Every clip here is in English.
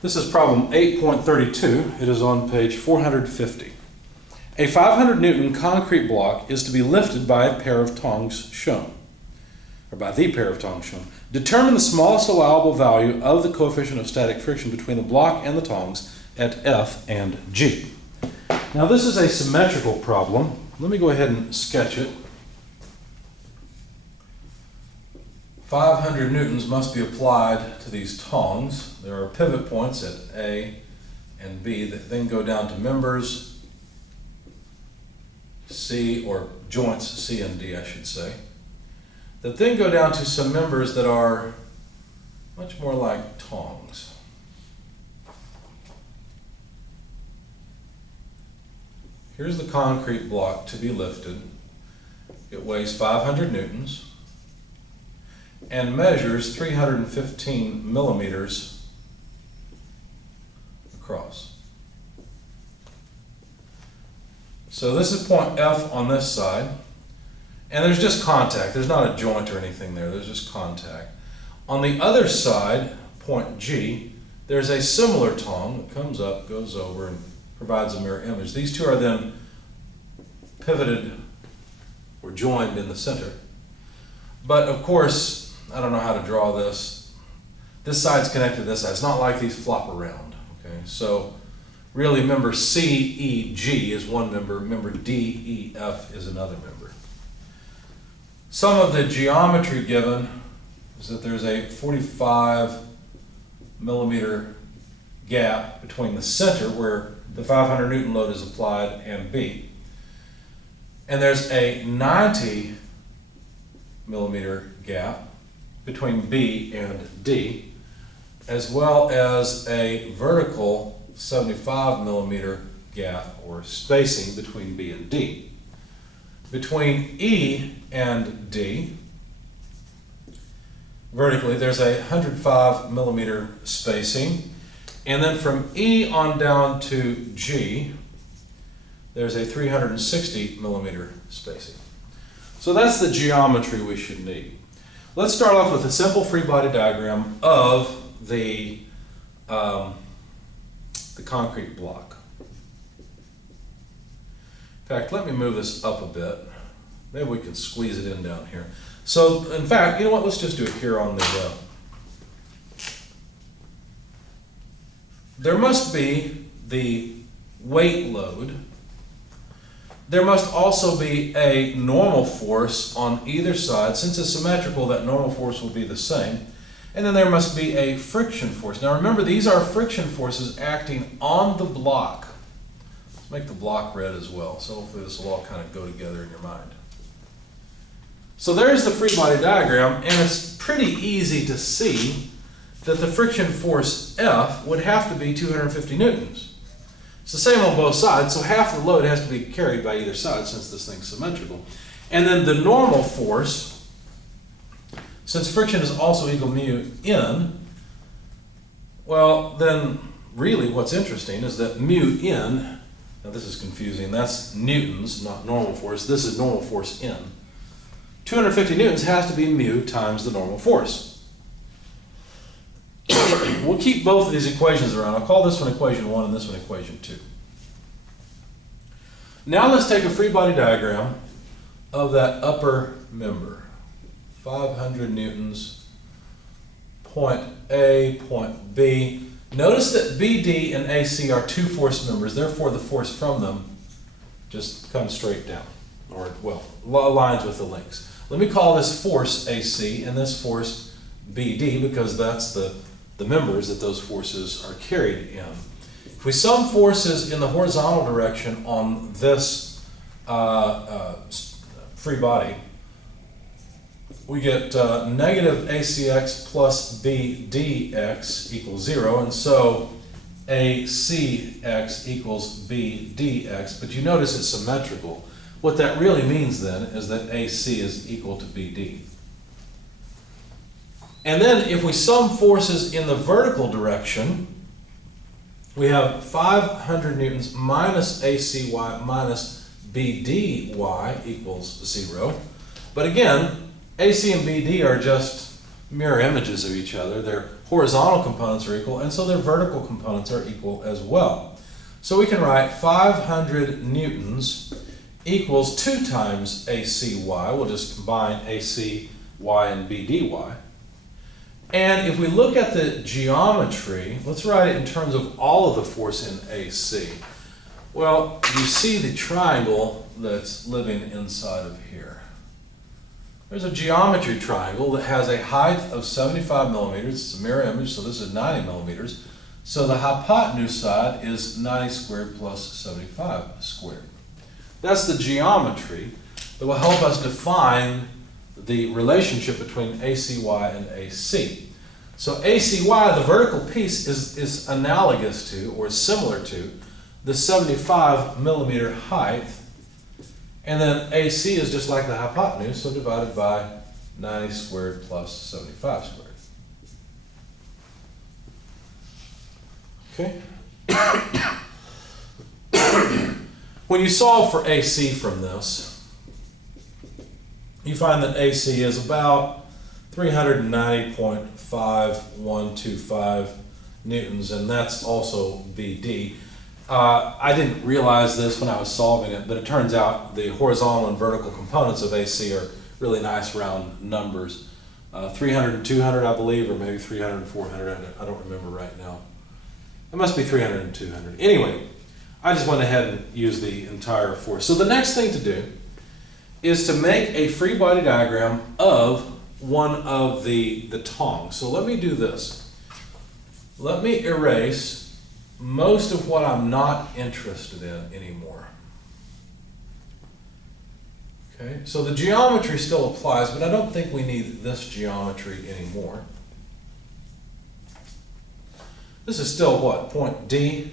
This is problem 8.32. It is on page 450. A 500 Newton concrete block is to be lifted by a pair of tongs shown, or by the pair of tongs shown. Determine the smallest allowable value of the coefficient of static friction between the block and the tongs at F and G. Now this is a symmetrical problem. Let me go ahead and sketch it. 500 newtons must be applied to these tongs. There are pivot points at A and B that then go down to members C, or joints C and D, I should say, that then go down to some members that are much more like tongs. Here's the concrete block to be lifted. It weighs 500 newtons and measures 315 millimeters across. So this is point F on this side, and there's just contact. There's not a joint or anything there, there's just contact. On the other side, point G, there's a similar tong that comes up, goes over, and provides a mirror image. These two are then pivoted or joined in the center. But of course, I don't know how to draw this. This side's connected to this side. It's not like these flop around. Okay, so really member CEG is one member, member DEF is another member. Some of the geometry given is that there's a 45 millimeter gap between the center where the 500 Newton load is applied and B. And there's a 90 millimeter gap between B and D, as well as a vertical 75 millimeter gap or spacing between B and D. Between E and D, vertically, there's a 105 millimeter spacing, and then from E on down to G, there's a 360 millimeter spacing. So that's the geometry we should need. Let's start off with a simple free body diagram of the concrete block. In fact, let me move this up a bit. Maybe we can squeeze it in down here. So, in fact, you know what? Let's just do it here on the... There must be the weight load. There must also be a normal force on either side. Since it's symmetrical, that normal force will be the same. And then there must be a friction force. Now remember, these are friction forces acting on the block. Let's make the block red as well. So hopefully this will all kind of go together in your mind. So there's the free body diagram, and it's pretty easy to see that the friction force F would have to be 250 newtons. It's the same on both sides, so half the load has to be carried by either side since this thing's symmetrical. And then the normal force, since friction is also equal mu n, well then really what's interesting is that mu n, now this is confusing, that's newtons, not normal force, this is normal force n. 250 newtons has to be mu times the normal force. We'll keep both of these equations around. I'll call this one equation 1 and this one equation 2. Now let's take a free body diagram of that upper member. 500 newtons, point A, point B. Notice that BD and AC are two force members, therefore the force from them just comes straight down, or, well, aligns with the links. Let me call this force AC and this force BD because that's the members that those forces are carried in. If we sum forces in the horizontal direction on this free body, we get negative ACX plus BDX equals 0, and so ACX equals BDX, but you notice it's symmetrical. What that really means then is that AC is equal to BD. And then if we sum forces in the vertical direction, we have 500 newtons minus ACY minus BDY equals 0. But again, AC and BD are just mirror images of each other. They're horizontal components are equal, and so their vertical components are equal as well. So we can write 500 newtons equals 2 times ACY. We'll just combine ACY and BDY. And if we look at the geometry, let's write it in terms of all of the force in AC. Well, you see the triangle that's living inside of here. There's a geometry triangle that has a height of 75 millimeters. It's a mirror image, so this is 90 millimeters. So the hypotenuse side is 90 squared plus 75 squared. That's the geometry that will help us define the relationship between ACY and AC. So ACY, the vertical piece, is analogous to, or similar to, the 75 millimeter height. And then AC is just like the hypotenuse, so divided by 90 squared plus 75 squared. Okay? When you solve for AC from this, you find that AC is about 390.5125 newtons, and that's also BD. I didn't realize this when I was solving it, but it turns out the horizontal and vertical components of AC are really nice round numbers. 300 and 200, I believe, or maybe 300 and 400, I don't remember right now. It must be 300 and 200. Anyway, I just went ahead and used the entire force. So the next thing to do is to make a free body diagram of one of the tongs. So let me do this. Let me erase most of what I'm not interested in anymore. Okay, so the geometry still applies, but I don't think we need this geometry anymore. This is still what? Point D.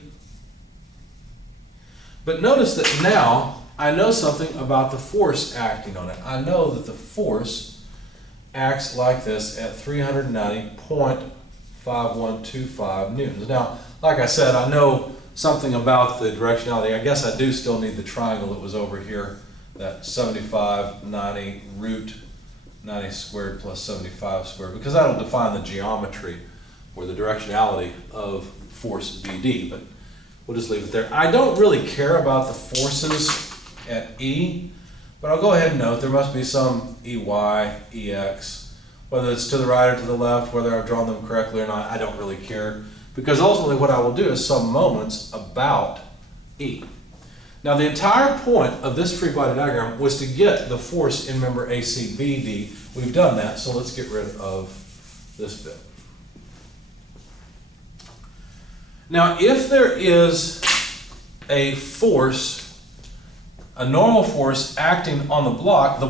But notice that now I know something about the force acting on it. I know that the force acts like this at 390.5125 newtons. Now, like I said, I know something about the directionality. I guess I do still need the triangle that was over here, that 75, 90, root 90 squared plus 75 squared, because that'll define the geometry or the directionality of force BD, but we'll just leave it there. I don't really care about the forces at E, but I'll go ahead and note there must be some EY, EX, whether it's to the right or to the left, whether I've drawn them correctly or not, I don't really care, because ultimately what I will do is sum moments about E. Now the entire point of this free body diagram was to get the force in member ACBD. We've done that, so let's get rid of this bit. Now if there is a force, a normal force acting on the block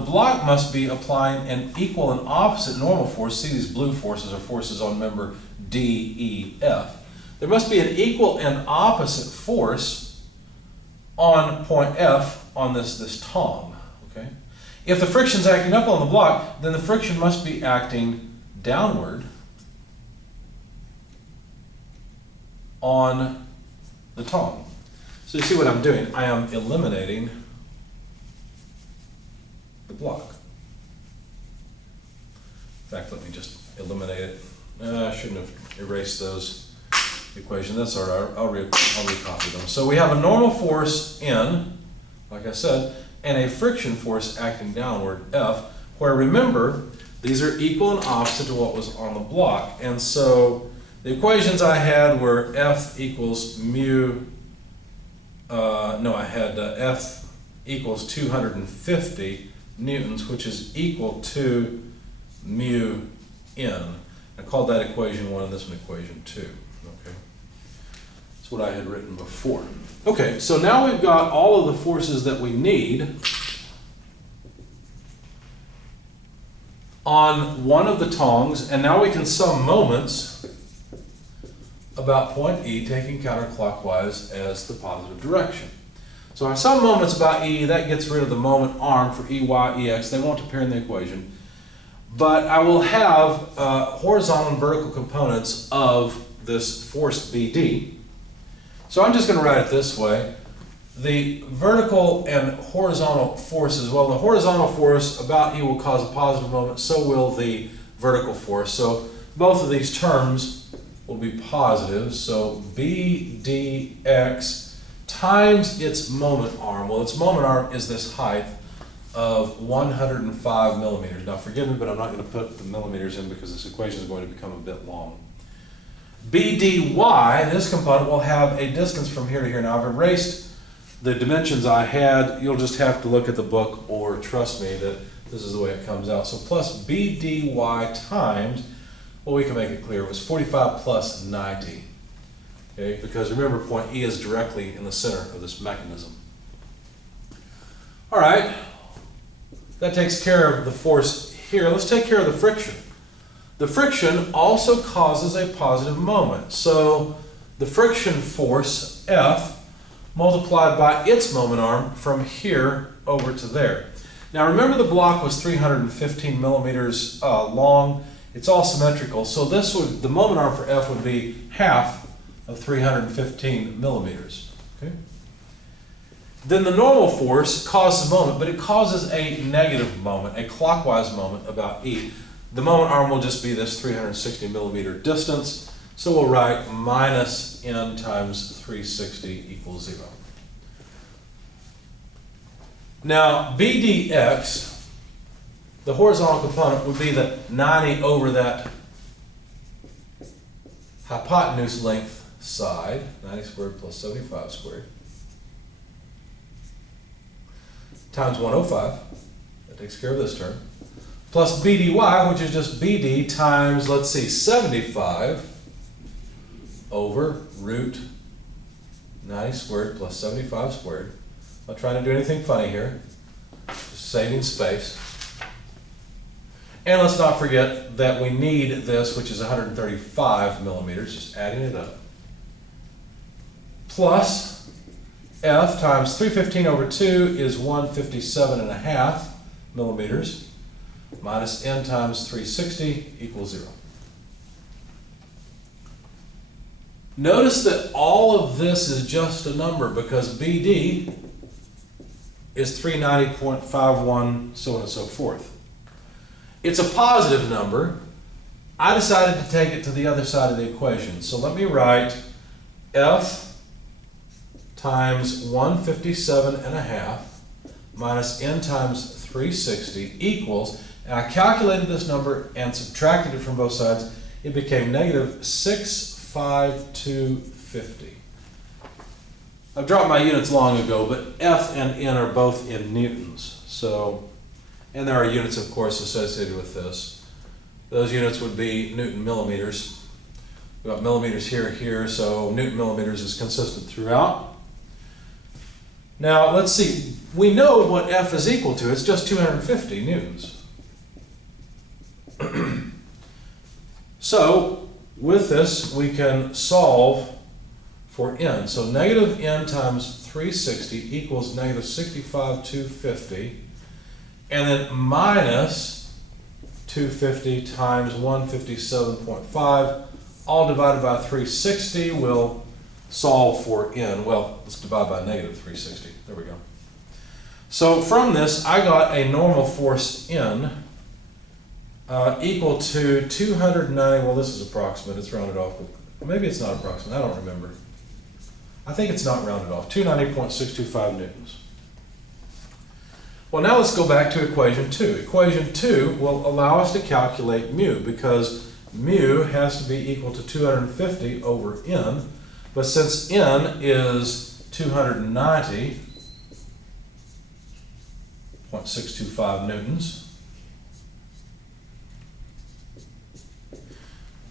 must be applying an equal and opposite normal force. See, these blue forces are forces on member D, E, F. There must be an equal and opposite force on point F on this tong. Okay? If the friction is acting up on the block, then the friction must be acting downward on the tong. So you see what I'm doing? I am eliminating the block. In fact, let me just eliminate it. I shouldn't have erased those equations. That's all right. I'll recopy them. So we have a normal force N, like I said, and a friction force acting downward, F, where remember, these are equal and opposite to what was on the block. And so the equations I had were F equals mu, F equals 250 newtons, which is equal to mu N. I called that equation 1 and this one equation 2. Okay, that's what I had written before. Okay, so now we've got all of the forces that we need on one of the tongs, and now we can sum moments about point E, taking counterclockwise as the positive direction. So I sum moments about E, that gets rid of the moment arm for EY, EX. They won't appear in the equation. But I will have horizontal and vertical components of this force BD. So I'm just going to write it this way. The vertical and horizontal forces, well, the horizontal force about E will cause a positive moment, so will the vertical force. So both of these terms will be positive, so BDX times its moment arm. Well, its moment arm is this height of 105 millimeters. Now forgive me, but I'm not going to put the millimeters in because this equation is going to become a bit long. BDY, this component, will have a distance from here to here. Now I've erased the dimensions I had. You'll just have to look at the book or trust me that this is the way it comes out. So plus BDY times, well, we can make it clear, it was 45 plus 90. Okay, because remember, point E is directly in the center of this mechanism. All right, that takes care of the force here. Let's take care of the friction. The friction also causes a positive moment. So the friction force, F, multiplied by its moment arm from here over to there. Now remember, the block was 315 millimeters long. It's all symmetrical. So this would, the moment arm for F would be half of 315 millimeters. Okay? Then the normal force causes a moment, but it causes a negative moment, a clockwise moment about E. The moment arm will just be this 360 millimeter distance, so we'll write minus N times 360 equals 0. Now BDX, the horizontal component, would be the 90 over that hypotenuse length side, 90 squared plus 75 squared, times 105, that takes care of this term, plus BDY, which is just BD times, let's see, 75 over root 90 squared plus 75 squared. I'm not trying to do anything funny here, just saving space. And let's not forget that we need this, which is 135 millimeters, just adding it up, plus F times 315 over 2 is 157.5 millimeters, minus N times 360 equals 0. Notice that all of this is just a number because BD is 390.51, so on and so forth. It's a positive number. I decided to take it to the other side of the equation. So let me write F times 157.5 minus N times 360 equals, and I calculated this number and subtracted it from both sides. It became negative 65250. I've dropped my units long ago, but F and N are both in newtons. So, and there are units, of course, associated with this. Those units would be Newton millimeters. We've got millimeters here, so Newton millimeters is consistent throughout. Now, let's see. We know what F is equal to. It's just 250 newtons. So, with this, we can solve for N. So, negative N times 360 equals negative 65,250. And then minus 250 times 157.5, all divided by 360 will solve for N. Well, let's divide by negative 360. There we go. So from this, I got a normal force N equal to 290, well, this is approximate, it's rounded off, but maybe it's not approximate, I don't remember. I think it's not rounded off, 290.625 newtons. Well, now let's go back to equation 2. Equation 2 will allow us to calculate mu because mu has to be equal to 250 over N, but since N is 290.625 newtons,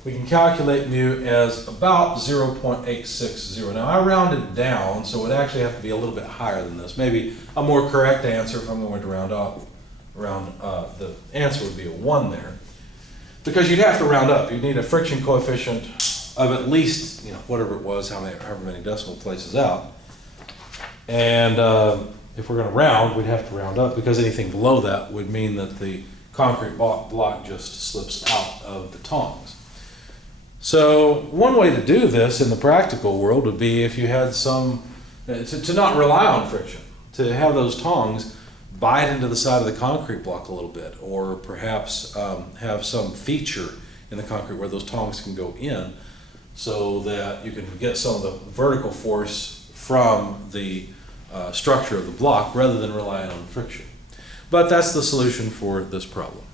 we can calculate mu as about 0.860. Now I rounded down, so it would actually have to be a little bit higher than this. Maybe a more correct answer, if I'm going to round up, the answer would be a 1 there. Because you'd have to round up. You'd need a friction coefficient of at least, whatever it was, however many decimal places out. And if we're going to round, we'd have to round up because anything below that would mean that the concrete block just slips out of the tongs. So one way to do this in the practical world would be if you had to not rely on friction, to have those tongs bite into the side of the concrete block a little bit, or perhaps have some feature in the concrete where those tongs can go in, so that you can get some of the vertical force from the structure of the block rather than relying on friction. But that's the solution for this problem.